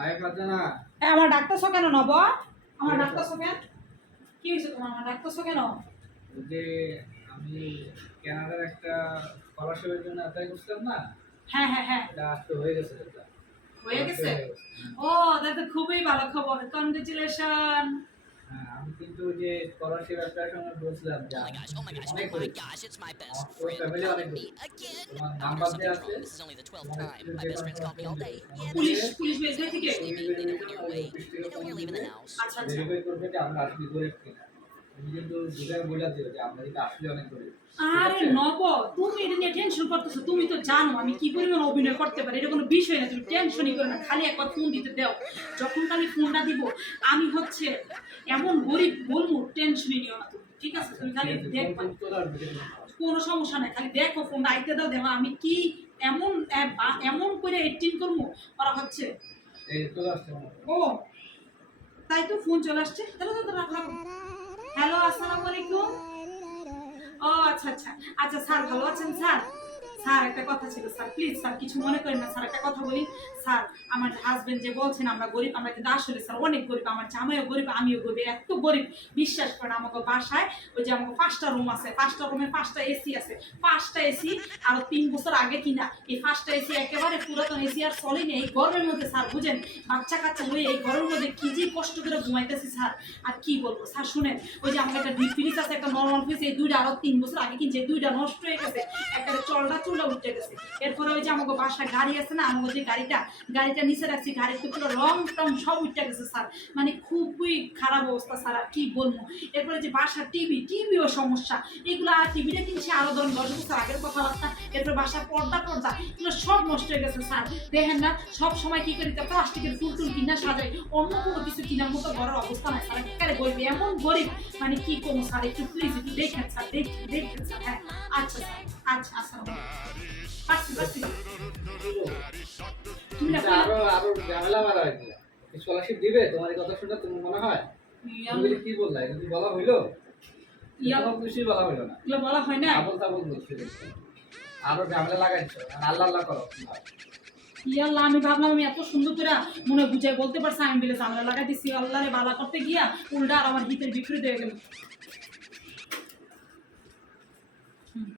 আয় ফারজানা। আমার ডাক্তারছো কেন নব? আমার ডাক্তারছো কেন? কি হয়েছে তোমার? আমার ডাক্তারছো কেন? ওই যে আমি কানাডার একটা স্কলারশিপের জন্য অ্যাপ্লাই করছিলাম না, হ্যাঁ হ্যাঁ হ্যাঁ, এটা আজকে হয়ে গেছে। এটা হয়ে গেছে। হয়ে গেছে। ও, তাহলে তো খুবই ভালো খবর, কনগ্রেচুলেশন। হ্যাঁ, আমি কিন্তু ওই যে স্কলারশিপ অ্যাপ্লাই সময় বলছিলাম যে Oh my আমি gosh, oh my gosh, অনেক oh my গরিব, gosh, it's my best আমার পুরো friend ফ্যামিলি অনেক calling me গরিব। again. তোমার Oh, নাম্বার there's দেওয়া something আছে, wrong. This is only the 12th তোমার time. My best friend's called me all day. Yeah, police they police said বেজবে থেকে? they know when you're away. They know when you're leaving the house. আচ্ছা আচ্ছা verify করবে যে আমরা আসলে গরিব কিনা। তুমি কিন্তু বুঝায় বলে দিও যে আমরা কিন্তু আসলে অনেক গরিব। ঠিক আরে আছে? নব, তুমি এটা নিয়ে টেনশন করতেছো? তুমি তো জানো আমি কি পরিমাণ অভিনয় করতে পারি, এটা কোনো বিষয় না, তুমি টেনশনই করো না, খালি একবার ফোন দিতে দাও। যখন খালি ফোনটা দিব আমি হচ্ছে এমন গরিব বলবো, টেনশনই নিও না তুমি, ঠিক আছে? তুমি খালি দেখবা, চলে আসবে যে কোনো সময়। কোনো সমস্যা নাই, খালি দেখো ফোনটা আইতে দাও, দেখো আমি কি এমন এমন করে এডিটিং করবো ওরা হচ্ছে। এই চলে আসছে আমার। ও তাই তো, ফোন চলে আসছে। হ্যালো দাদা, রাখলাম। হ্যালো, আসসালামু আলাইকুম। ও আচ্ছা আচ্ছা আচ্ছা, স্যার ভালো আছেন স্যার? স্যার একটা কথা ছিল স্যার, প্লিজ স্যার কিছু মনে করেন না স্যার, একটা কথা বলি স্যার। আমার হাজবেন্ড যে বলছেন আমরা গরিব, আমরা কিন্তু আসলে স্যার অনেক গরিব, আমার জামাইও গরিব, আমিও গরিব, এত গরিব বিশ্বাস করেন। আমাকে বাসায় ওই যে আমাকে 5টা রুম আছে, 5টা রুমে 5টা এসি আছে, 5টা এসি আরো 3 বছর আগে কিনা। এই 5টা এসি একেবারে পুরাতন এসি, আর চলেনি এই গরমের মধ্যে স্যার, বুঝেন বাচ্চা কাচ্চা হয়ে এই গরমের মধ্যে কি যে কষ্ট করে ঘুমাইতেছি স্যার। আর কি বলবো স্যার, শুনেন ওই যে আমার একটা ডিপ ফ্রিজ আছে, একটা নর্মাল ফ্রিজ, এই দুইটা আরো 3 বছর আগে কিনছে, দুইটা নষ্ট হয়ে গেছে, একটা চলটা চুলা উঠে গেছে। এরপরে ওই যে আমাকে বাসায় গাড়ি আছে না, আমাকে যে গাড়িটা নিচে রাখছি, গাড়ির তো পুরো রং টং সব উঠে গেছে স্যার, মানে খুবই খারাপ অবস্থা স্যার, আর কি বলবো। এরপরে যে বাসার টিভিও সমস্যা, এগুলো, আর টিভিটা কিনছে আরো ধরুন 10 বছর আগের কথাবার্তা। এরপরে বাসার পর্দা এগুলো সব নষ্ট হয়ে গেছে স্যার। দেখেন না সব সময় কি করি, প্লাস্টিকের ফুল টুল কিনা সাজাই, অন্য কোনো কিছু কেনার মতো ঘরের অবস্থা নাই স্যার, একেবারে গরিব, এমন গরিব মানে কি কমো স্যার, একটু প্লিজ একটু দেখেন স্যার, দেখেন স্যার। হ্যাঁ আচ্ছা স্যার, আচ্ছা আসসালাম। পাচ্ছি তুমি না আরো আরো ঝামেলা বাড়া হয়েছিল। স্কলারশিপ দিবে তোমার এই কথা শুনে তুমি মনে হয়? তুমি কি বললা? এটা কি বলা হইলো? কোনো কিছুই বলা হইলো না। এগুলো বলা হয় না। আবল তাবল বলছিল। আরো ঝামেলা লাগাইছো। আল্লাহ আল্লাহ করো। ইয়াল্লাহ, আমি ভাবলাম আমি এত সুন্দর করে মনে বুঝাই বলতে পারছি, আমি বলে ঝামেলা লাগাই দিছি, আল্লাহরে বালা করতে গিয়া উল্টা আর আমার হিতের বিপরীত হয়ে গেল।